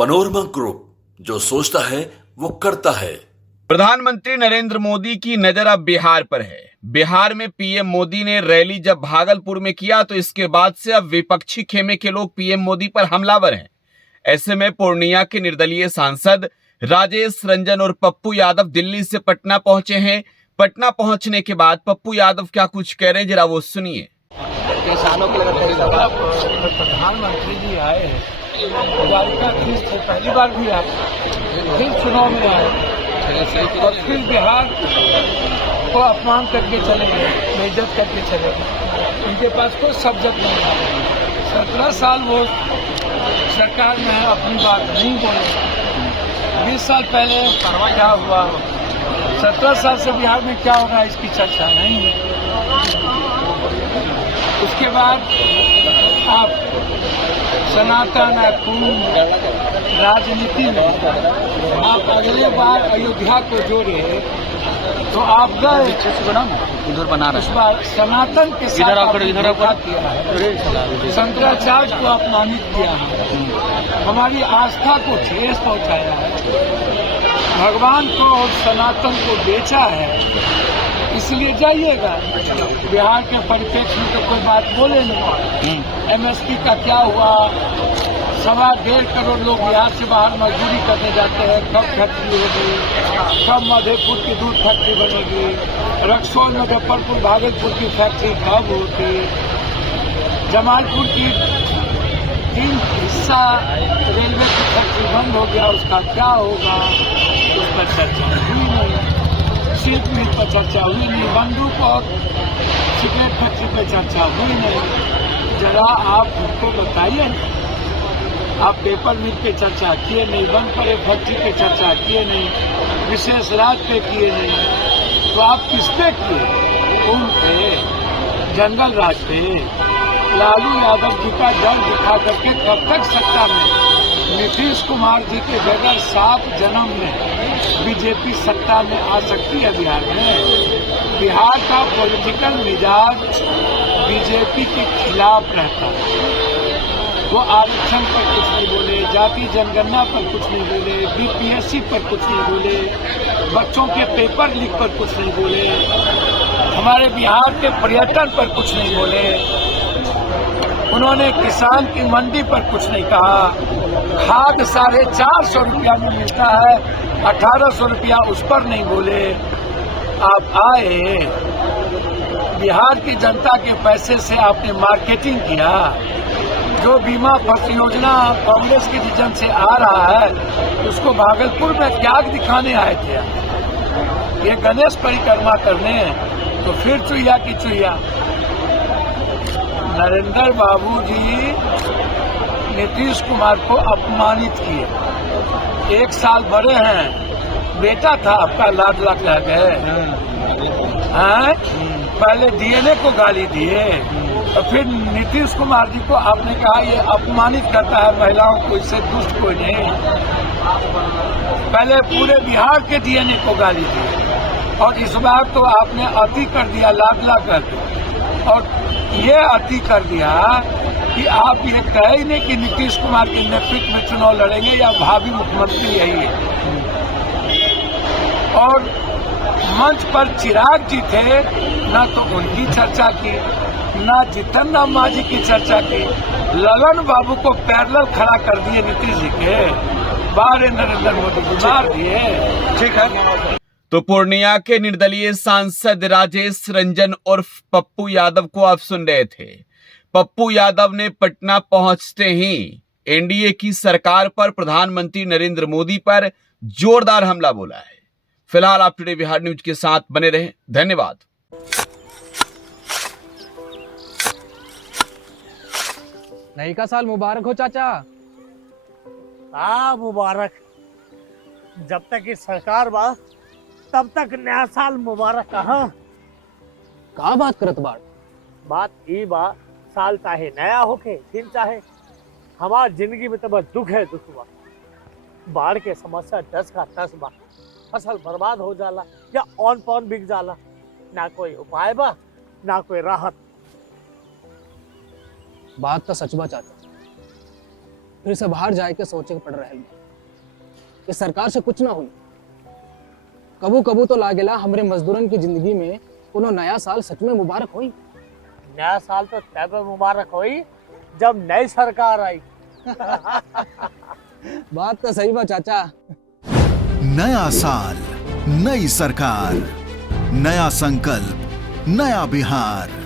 Panorama group, जो सोचता है वो करता है। प्रधानमंत्री नरेंद्र मोदी की नजर अब बिहार पर है। बिहार में पीएम मोदी ने रैली जब भागलपुर में किया तो इसके बाद से अब विपक्षी खेमे के लोग पीएम मोदी पर हमलावर हैं। ऐसे में पूर्णिया के निर्दलीय सांसद राजेश रंजन और पप्पू यादव दिल्ली से पटना पहुंचे हैं। पटना पहुंचने के बाद पप्पू यादव क्या कुछ कह रहे हैं, जरा वो सुनिए। किसानों के प्रधानमंत्री जी आए हैं, पहली बार भी आए, फिर चुनाव में आए और फिर बिहार को अपमान करके चले गए, बेइज्जत करके चले गए। उनके पास कोई सब्जेक्ट नहीं है। 17 साल वो सरकार में है, अपनी बात नहीं बोले। 20 साल पहले क्या हुआ, 17 साल से बिहार में क्या हो रहा है इसकी चर्चा नहीं है। उसके बाद आप सनातन राजनीति में आप अगले बार अयोध्या को जोड़े तो आप गए उधर बना इस बार सनातन के साथ किया है, शंकराचार्य को अपमानित किया है, हमारी आस्था को ठेस पहुंचाया है, भगवान को और सनातन को बेचा है। इसलिए जाइएगा, बिहार के परिप्रेक्ष्य में तो कोई बात बोले नहीं। एमएसपी का क्या हुआ, 1.25 करोड़ लोग बिहार से बाहर मजदूरी करने जाते हैं, कब फैक्ट्री होगी, कब मधेपुर की दूध फैक्ट्री बनेगी, रक्सौल मुजफ्फरपुर भागलपुर की फैक्ट्री कब होगी, जमालपुर की 3 हिस्सा रेलवे की फैक्ट्री बंद हो गया, उसका क्या होगा, उस पर चर्चा हुई नहीं। सीट मिल पर चर्चा हुई नहीं, बंदूक और सिगरेट फैक्ट्री पर चर्चा हुई नहीं। जरा आप उनको बताइए, आप पेपर मिल पे चर्चा किए नहीं, बंद पड़े फैक्ट्री पे चर्चा किए नहीं, विशेष राज पे किए नहीं, तो आप किस पे किए? उन पे, जंगल राज पे। लालू यादव जी का डर दिखा करके कब तक सत्ता में? नीतीश कुमार जी के बगैर 7 जन्म में बीजेपी सत्ता में आ सकती है बिहार में। बिहार का पॉलिटिकल मिजाज बीजेपी के खिलाफ रहता है। वो आरक्षण पर कुछ नहीं बोले, जाति जनगणना पर कुछ नहीं बोले, बीपीएससी पर कुछ नहीं बोले, बच्चों के पेपर लीक पर कुछ नहीं बोले, हमारे बिहार के पर्यटन पर कुछ नहीं बोले, उन्होंने किसान की मंडी पर कुछ नहीं कहा, खाद 450 रुपया में मिलता है, 1800 रुपया उस पर नहीं बोले। आप आए, बिहार की जनता के पैसे से आपने मार्केटिंग किया। जो बीमा फर्स्ट योजना कांग्रेस के विजन से आ रहा है, उसको भागलपुर में त्याग दिखाने आए थे। ये गणेश परिक्रमा करने, तो फिर चुहिया की चुहिया। नरेंद्र बाबू जी नीतीश कुमार को अपमानित किए। 1 साल बड़े हैं, बेटा था आपका, लाडला कह गए हैं। पहले डीएनए को गाली दिए और फिर नीतीश कुमार जी को आपने कहा ये अपमानित करता है महिलाओं को, इससे दुष्ट कोई नहीं। पहले पूरे बिहार के डीएनए को गाली दी और इस बार तो आपने अति कर दिया, लाडला करके, और ये अति कर दिया कि आप ये कहे ही नहीं कि नीतीश कुमार के नेतृत्व में चुनाव लड़ेंगे या भावी मुख्यमंत्री यही है। और मंच पर चिराग जी थे, ना तो उनकी चर्चा की, ना जीतन राम मांझी की चर्चा की, ललन बाबू को पैरेलल खड़ा कर दिए नीतीश जी के, बाहर नरेंद्र मोदी को मार दिए। ठीक है। तो पूर्णिया के निर्दलीय सांसद राजेश रंजन और पप्पू यादव को आप सुन रहे थे। पप्पू यादव ने पटना पहुंचते ही एनडीए की सरकार पर, प्रधानमंत्री नरेंद्र मोदी पर जोरदार हमला बोला है। फिलहाल आप टुडे बिहार न्यूज के साथ बने रहें। धन्यवाद। नई का साल मुबारक हो चाचा। हाँ मुबारक। जब तक ये सरकार बा तब तक नया साल मुबारक। कहाँ का बात करत बाड़? बात ई बा, साल चाहे नया होके दिन चाहे, हमार जिंदगी में तो बस दुख है, दुख बा। बाढ़ के समस्या 10 का 10 बा, फसल बर्बाद हो जाला या ऑन पॉन बिक जाला, ना कोई उपाय बा ना कोई राहत। बात तो सच बा चाचा। 10 का 10 बा, फसल बर्बाद हो जाला या ऑन पॉन बिक जाला, ना कोई उपाय बा ना कोई राहत। बात तो सच बा चाचा। 10 का 10 बा, फसल बर्बाद हो जाला या ऑन पॉन बिक जाला, ना कोई उपाय बा ना कोई राहत। फिर से बाहर जाए के सोचे के पड़ रहे हैं कि सरकार से कुछ ना हुई। कबू कबू तो लागेला हमरे मजदूरन की जिंदगी में कोनो नया साल सच में मुबारक हुई। नया साल तो तब मुबारक हुई जब नई सरकार आई। बात तो सही बा चाचा। नया साल, नई सरकार, नया संकल्प, नया बिहार।